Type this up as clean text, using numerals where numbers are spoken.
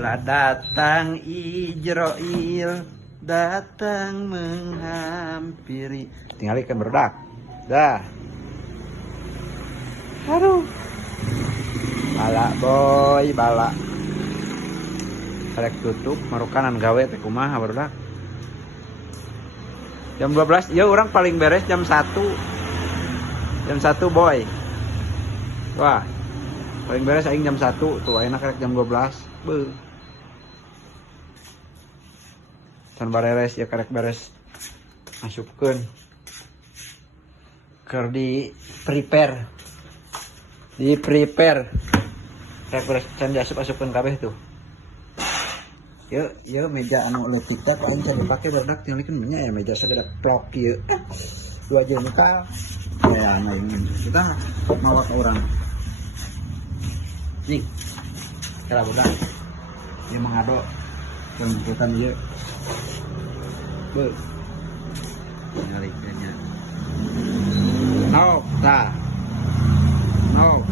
Bila datang Ijroil, datang menghampiri. Tinggal ikan berdak. Dah. Aduh. Bala boy, bala. Karek tutup, marukanan gawe teh kumaha berdak. Jam 12, ya orang paling beres jam 1. Jam 1 boy. Wah. Paling beres aing jam 1, tuh ayeuna karek jam 12. Beuh. Can bareres ya karek beres. Masukkeun. Keur di prepare. Di prepare. Karek beres can diasup-asupkeun kabeh tuh. Yuk, meja anu leutik teh paling can dipake barudak tinggalikeun nya ya meja sageda plok ieu. 2 jengkal. Ya anu ini. Kita mawa ke urang. Nih. Kira budak. Ieu mangado. Jemputan ieu. Beuh. Nyalikeunnya. No, tah. No.